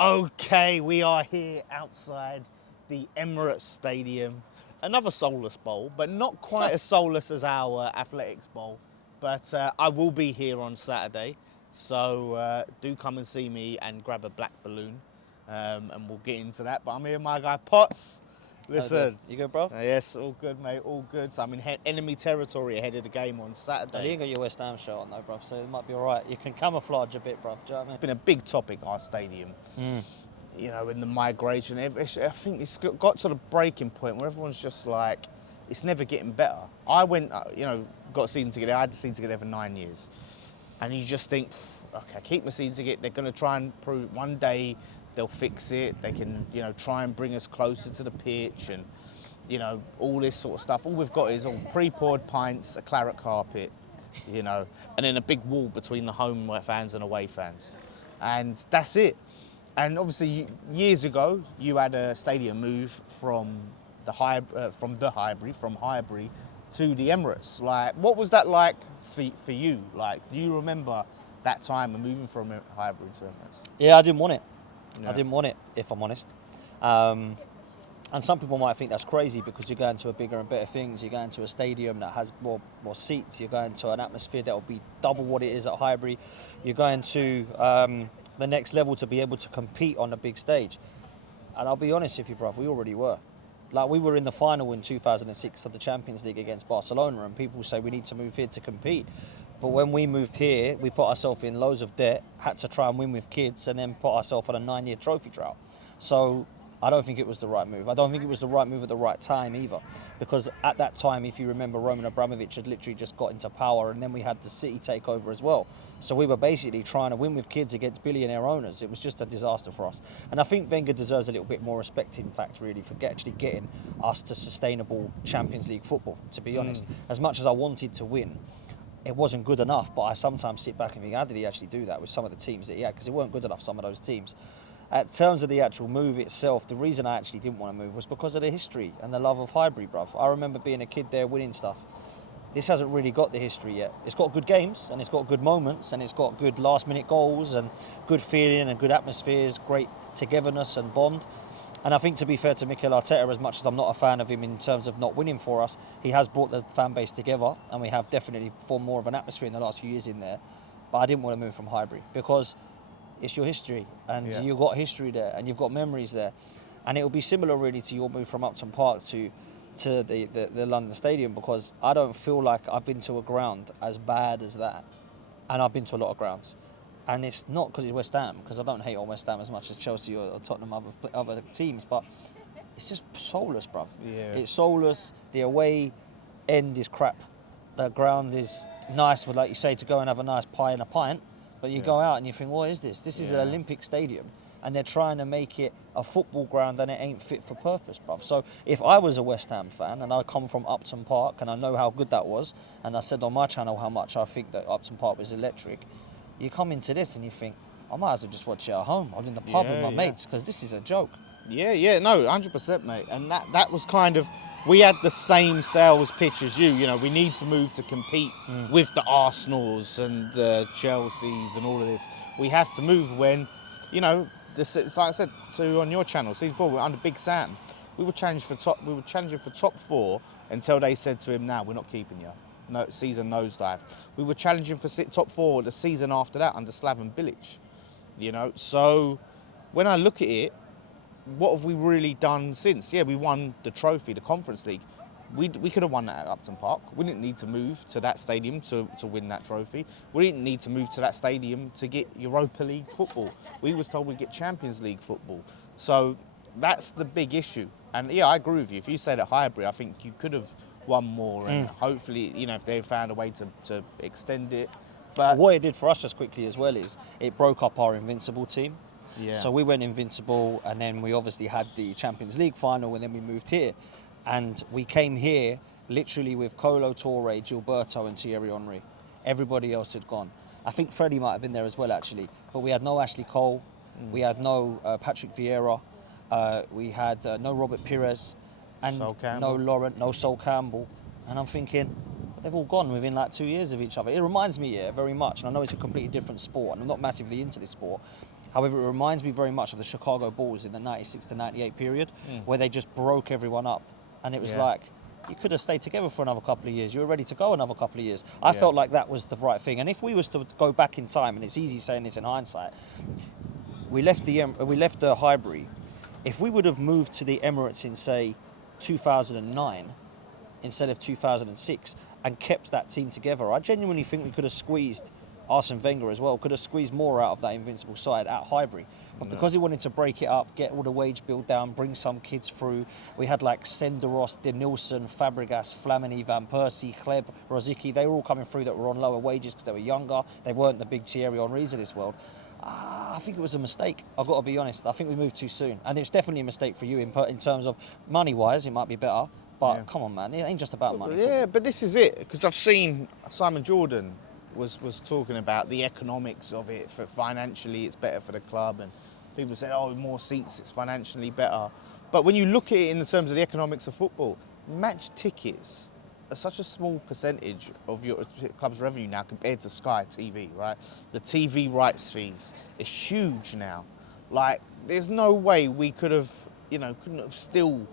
Okay, we are here outside the Emirates Stadium. Another soulless bowl, but not quite as soulless as our athletics bowl. But I will be here on Saturday, so do come and see me and grab a black balloon, and we'll get into that. But I'm here with my guy Potts. Listen, You good, bro? Yes, all good, mate, all good. So I'm in enemy territory ahead of the game on You Saturday. ain't got your West Ham shirt on though, bruv, so it might be all right. You can camouflage a bit, bruv. Do you know what I mean? It's been a big topic, our stadium. You know, in the migration. I think it's got to the breaking point where everyone's just like, it's never getting better. I went, got a season ticket. I had the season ticket there for 9 years. And you just think, okay, keep my season ticket. They're going to try and prove one day they'll fix it. They can, try and bring us closer to the pitch and, all this sort of stuff. All we've got is all pre-poured pints, a claret carpet, and then a big wall between the home fans and away fans. And that's it. And obviously, years ago, you had a stadium move from Highbury to the Emirates. Like, what was that like for you? Like, do you remember that time of moving from Highbury to Emirates? Yeah, I didn't want it. Yeah. I didn't want it, if I'm honest. And some people might think that's crazy because you're going to a bigger and better things. You're going to a stadium that has more seats. You're going to an atmosphere that will be double what it is at Highbury. You're going to the next level to be able to compete on a big stage. And I'll be honest with you, bruv, we already were. Like, we were in the final in 2006 of the Champions League against Barcelona, and people say we need to move here to compete. But when we moved here, we put ourselves in loads of debt, had to try and win with kids, and then put ourselves on a 9-year trophy drought. So I don't think it was the right move. I don't think it was the right move at the right time either. Because at that time, if you remember, Roman Abramovich had literally just got into power, and then we had the City takeover as well. So we were basically trying to win with kids against billionaire owners. It was just a disaster for us. And I think Wenger deserves a little bit more respect, in fact, really, for actually getting us to sustainable Champions League football, to be honest. As much as I wanted to win, it wasn't good enough, but I sometimes sit back and think, how did he actually do that with some of the teams that he had? Because it weren't good enough, some of those teams. In terms of the actual move itself, the reason I actually didn't want to move was because of the history and the love of Highbury, bruv. I remember being a kid there winning stuff. This hasn't really got the history yet. It's got good games, and it's got good moments, and it's got good last-minute goals, and good feeling, and good atmospheres, great togetherness and bond. And I think, to be fair to Mikel Arteta, as much as I'm not a fan of him in terms of not winning for us, he has brought the fan base together, and we have definitely formed more of an atmosphere in the last few years in there. But I didn't want to move from Highbury because it's your history, and you've got history there, and you've got memories there. And it will be similar, really, to your move from Upton Park to the London Stadium, because I don't feel like I've been to a ground as bad as that. And I've been to a lot of grounds. And it's not because it's West Ham, because I don't hate on West Ham as much as Chelsea or Tottenham, other teams, but it's just soulless, bruv. Yeah. It's soulless. The away end is crap. The ground is nice, but like you say, to go and have a nice pie and a pint, but you go out and you think, what is this? This is an Olympic stadium, and they're trying to make it a football ground, and it ain't fit for purpose, bruv. So if I was a West Ham fan, and I come from Upton Park, and I know how good that was, and I said on my channel how much I think that Upton Park was electric, you come into this and you think, I might as well just watch it at home. I'm in the pub with my mates, because this is a joke. Yeah, no, 100%, mate. And that was kind of, we had the same sales pitch as you. We need to move to compete with the Arsenals and the Chelseas and all of this. We have to move when, it's like I said on your channel, season 4, we're under Big Sam. We were challenging for top 4 until they said to him, "Now we're not keeping you." No, season nosedive. We were challenging for top 4 the season after that under Slaven Bilic. So when I look at it, what have we really done since? Yeah, we won the trophy, the Conference League. We could have won that at Upton Park. We didn't need to move to that stadium to win that trophy. We didn't need to move to that stadium to get Europa League football. We was told we'd get Champions League football. So that's the big issue. And yeah, I agree with you. If you said at Highbury, I think you could have won more, and hopefully, if they found a way to extend it. But what it did for us just quickly as well is it broke up our Invincible team. Yeah. So we went Invincible, and then we obviously had the Champions League final, and then we moved here. And we came here literally with Kolo Touré, Gilberto and Thierry Henry. Everybody else had gone. I think Freddie might have been there as well, actually. But we had no Ashley Cole. We had no Patrick Vieira. We had no Robert Pires. And no Laurent, no Sol Campbell. And I'm thinking, they've all gone within like 2 years of each other. It reminds me, very much, and I know it's a completely different sport, and I'm not massively into this sport, However, it reminds me very much of the Chicago Bulls in the 96 to 98 period, where they just broke everyone up. And it was like, you could have stayed together for another couple of years. You were ready to go another couple of years. I felt like that was the right thing. And if we was to go back in time, and it's easy saying this in hindsight, we left the Highbury. If we would have moved to the Emirates in, say, 2009 instead of 2006 and kept that team together, I genuinely think we could have squeezed Arsene Wenger as well, could have squeezed more out of that invincible side at Highbury. But because he wanted to break it up, get all the wage bill down, bring some kids through, we had like Senderos, Denilson, Fabregas, Flamini, Van Persie, Kleb, Rosicky. They were all coming through that were on lower wages because they were younger. They weren't the big Thierry Henrys of this world. I think it was a mistake. I've got to be honest. I think we moved too soon. And it's definitely a mistake for you in terms of money-wise. It might be better. But come on, man. It ain't just about money. Yeah, but this is it. Because I've seen Simon Jordan was talking about the economics of it. For financially, it's better for the club. And people said, oh, more seats, it's financially better. But when you look at it in the terms of the economics of football, match tickets are such a small percentage of your club's revenue now compared to Sky TV, right? The TV rights fees are huge now. Like, there's no way we could have, couldn't have still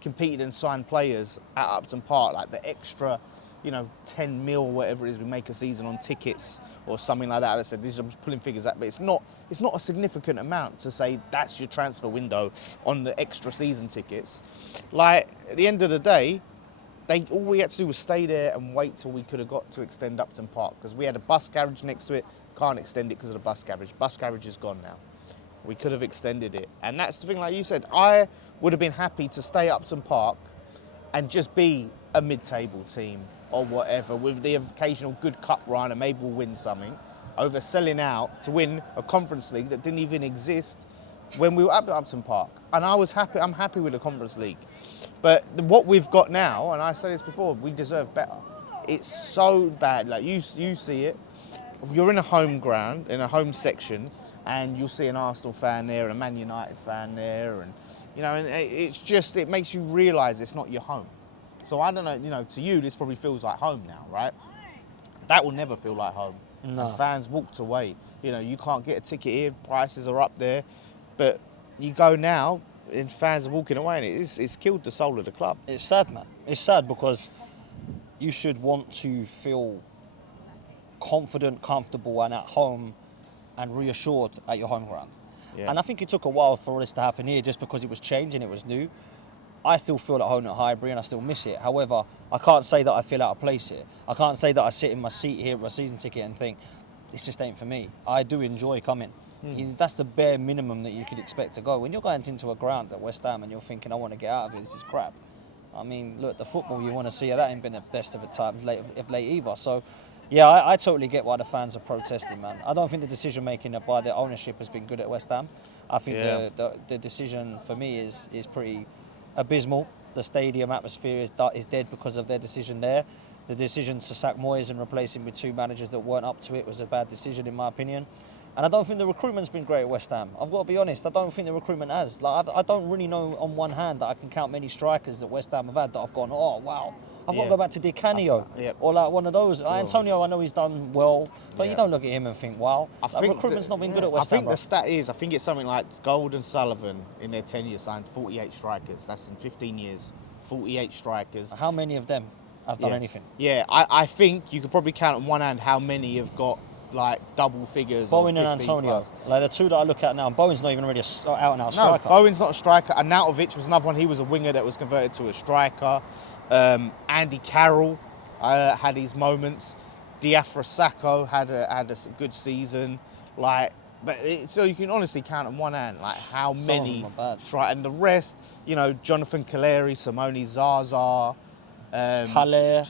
competed and signed players at Upton Park, like the extra, 10 mil, whatever it is we make a season on tickets or something like that. I said, I'm just pulling figures out, but it's not a significant amount to say that's your transfer window on the extra season tickets. Like, at the end of the day, all we had to do was stay there and wait till we could have got to extend Upton Park, because we had a bus garage next to it. Can't extend it because of the bus garage. Bus garage is gone now. We could have extended it. And that's the thing, like you said, I would have been happy to stay at Upton Park and just be a mid-table team or whatever, with the occasional good cup run, and maybe we'll win something, over selling out to win a Conference League that didn't even exist when we were at Upton Park. And I was happy. I'm happy with the Conference League. But what we've got now, and I said this before, we deserve better. It's so bad. Like, you see it. You're in a home ground, in a home section, and you'll see an Arsenal fan there and a Man United fan there, and and it makes you realise it's not your home. So I don't know, to you this probably feels like home now, right? That will never feel like home. No. And fans walked away. You can't get a ticket here, prices are up there, but you go now and fans are walking away, and it's killed the soul of the club. It's sad, man. It's sad because you should want to feel confident, comfortable and at home and reassured at your home ground. Yeah. And I think it took a while for this to happen here just because it was changing, it was new. I still feel at home at Highbury and I still miss it. However, I can't say that I feel out of place here. I can't say that I sit in my seat here with my season ticket and think, this just ain't for me. I do enjoy coming. That's the bare minimum that you could expect to go. When you're going into a ground at West Ham and you're thinking, I want to get out of it, this is crap. I mean, look, the football you want to see, that ain't been the best of the times of late either. So, yeah, I totally get why the fans are protesting, man. I don't think the decision making by the ownership has been good at West Ham. I think the decision for me is pretty abysmal. The stadium atmosphere is dead because of their decision there. The decision to sack Moyes and replace him with two managers that weren't up to it was a bad decision, in my opinion. And I don't think the recruitment's been great at West Ham. I've got to be honest, I don't think the recruitment has. Like, I don't really know on one hand that I can count many strikers that West Ham have had that I've gone, oh, wow. I've got to go back to Di Canio or like one of those. Antonio, I know he's done well, but you don't look at him and think, wow. I think recruitment's not been good at West Ham. I think the stat is, I think it's something like Gold and Sullivan in their tenure signed 48 strikers. That's in 15 years, 48 strikers. How many of them have done anything? Yeah, I think you could probably count on one hand how many have got like double figures. Bowen and Antonio, plus. Like the two that I look at now. And Bowen's not even really out-and-out striker. No, Bowen's not a striker. Arnautovic was another one. He was a winger that was converted to a striker. Andy Carroll had his moments. Diafra Sakho had a good season. So you can honestly count on one hand like how many strike, and the rest, Jonathan Kaleri, Simone Zaza, Haller,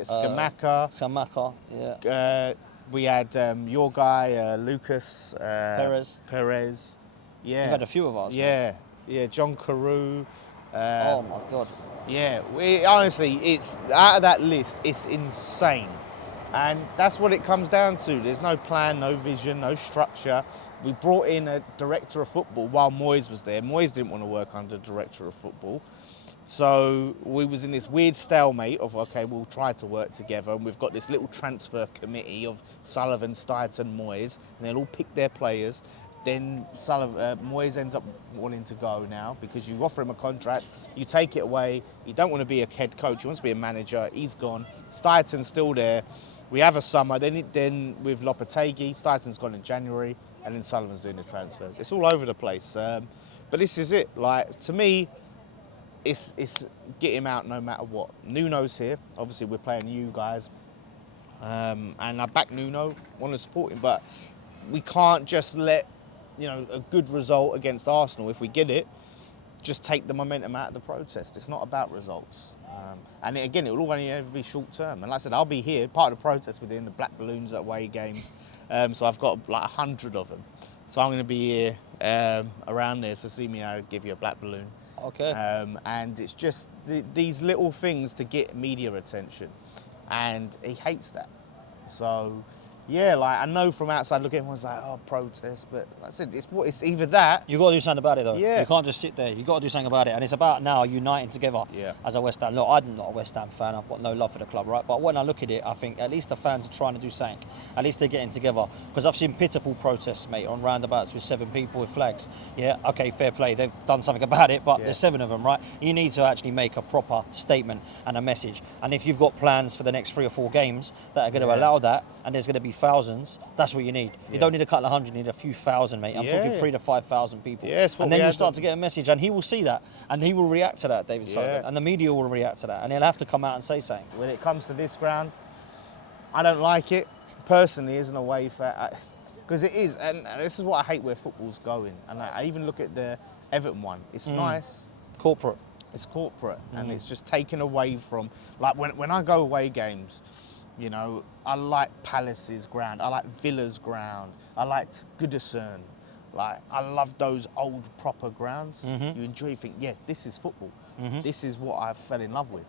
Scamacca, yeah. We had your guy Lucas Perez. Yeah, we've had a few of ours. Yeah, John Carew. Oh my God. Yeah, honestly, it's out of that list, it's insane. And that's what it comes down to. There's no plan, no vision, no structure. We brought in a director of football while Moyes was there. Moyes didn't want to work under director of football. So we was in this weird stalemate of, okay, we'll try to work together. And we've got this little transfer committee of Sullivan, Steidton, Moyes, and they'll all pick their players. then Moyes ends up wanting to go now because you offer him a contract, you take it away. You don't want to be a head coach, he wants to be a manager. He's gone. Steidton's still there. We have a summer. Then with Lopetegui, Steidton's gone in January, and then Sullivan's doing the transfers. It's all over the place. But this is it. Like, to me, it's get him out no matter what. Nuno's here. Obviously, we're playing you guys. And I back Nuno, want to support him, but we can't just let, a good result against Arsenal, if we get it, just take the momentum out of the protest. It's not about results. And again, it will only ever be short term. And like I said, I'll be here. Part of the protest, we're doing the black balloons at away games. So I've got like 100 of them. So I'm going to be here around there. So see me, I'll give you a black balloon. Okay. And it's just these little things to get media attention. And he hates that. So, yeah, like, I know from outside looking, everyone's like, oh, protest. But like I said, it's either that. You've got to do something about it, though. Yeah. You can't just sit there. You've got to do something about it. And it's about now uniting together as a West Ham. Look, I'm not a West Ham fan. I've got no love for the club, right? But when I look at it, I think at least the fans are trying to do something. At least they're getting together. Because I've seen pitiful protests, mate, on roundabouts with 7 people with flags. Yeah, okay, fair play. They've done something about it, but there's 7 of them, right? You need to actually make a proper statement and a message. And if you've got plans for the next 3 or 4 games that are going to allow that, and there's going to be thousands, that's what you need. You don't need a couple of hundred, you need a few thousand, mate. I'm talking 3,000 to 5,000 people. And then you start to get a message, and he will see that, and he will react to that, David Sullivan, and the media will react to that, and he'll have to come out and say something. When it comes to this ground, I don't like it. Personally, isn't a way for... Because it is, and this is what I hate where football's going. And I even look at the Everton one. It's nice. Corporate. It's corporate, and it's just taken away from... Like, when I go away games... I like Palace's ground. I like Villa's ground. I liked Goodison. Like, I love those old proper grounds. You enjoy, you think, yeah, this is football. This is what I fell in love with.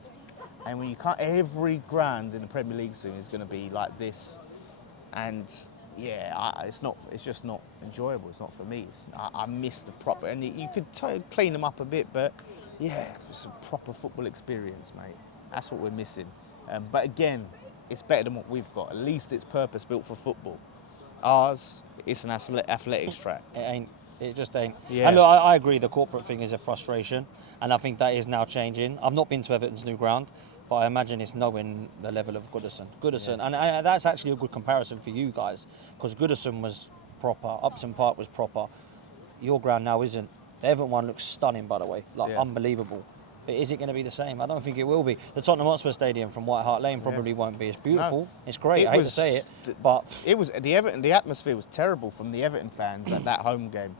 And when you can't, every ground in the Premier League soon is going to be like this. And yeah, it's just not enjoyable. It's not for me. I miss the proper, and you could clean them up a bit, but yeah, it's a proper football experience, mate. That's what we're missing. But again, it's better than what we've got. At least it's purpose built for football. Ours, it's an athletics track. It ain't. It just ain't. Yeah. And look, I agree the corporate thing is a frustration, and I think that is now changing. I've not been to Everton's new ground, but I imagine it's nowhere the level of Goodison. And that's actually a good comparison for you guys, because Goodison was proper, Upton Park was proper. Your ground now isn't. The Everton one looks stunning, by the way, unbelievable. But is it going to be the same? I don't think it will be. The Tottenham Hotspur Stadium from White Hart Lane probably won't be as beautiful. No. It's great. I hate to say it, but it was the atmosphere was terrible from the Everton fans at that home game.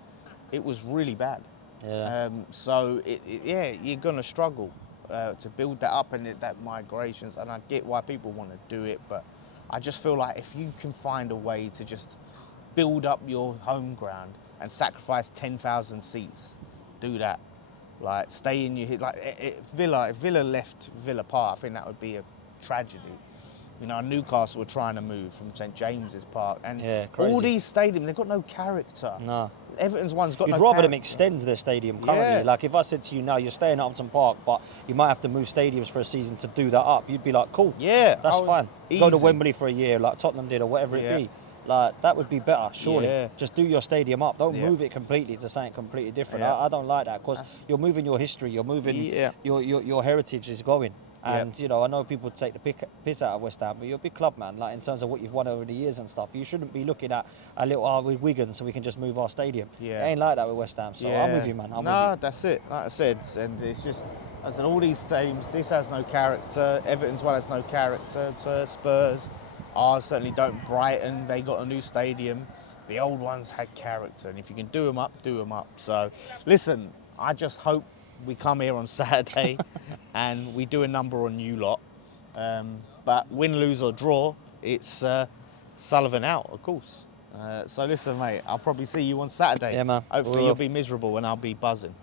It was really bad. Yeah. So you're going to struggle to build that up and that migrations. And I get why people want to do it, but I just feel like if you can find a way to just build up your home ground and sacrifice 10,000 seats, do that. Like, stay in your... if Villa left Villa Park, I think that would be a tragedy. Newcastle were trying to move from St James's Park. And all these stadiums, they've got no character. No. Everton's one's got You'd no rather character. them extend their stadium currently. Yeah. Like, if I said to you now, you're staying at Upton Park, but you might have to move stadiums for a season to do that up, you'd be like, cool. Yeah. That's fine. Easy. Go to Wembley for a year, like Tottenham did, or whatever it be. Like, that would be better, surely. Yeah. Just do your stadium up. Don't move it completely to something completely different. Yeah. I don't like that, because you're moving your history, you're moving your heritage is going. And, I know people take the piss out of West Ham, but you're a big club, man. Like, in terms of what you've won over the years and stuff, you shouldn't be looking at a little with Wigan so we can just move our stadium. Yeah. It ain't like that with West Ham, so I'm with you, man. I'm with you. That's it. Like I said, and it's just, I said, all these stadiums, this has no character. Everton's one has no character to Spurs. Ours certainly don't. Brighton, they got a new stadium. The old ones had character, and if you can do them up, do them up. So, listen, I just hope we come here on Saturday and we do a number on you lot. But win, lose or draw, it's Sullivan out, of course. So listen, mate, I'll probably see you on Saturday. Yeah, man. Hopefully you'll be miserable and I'll be buzzing.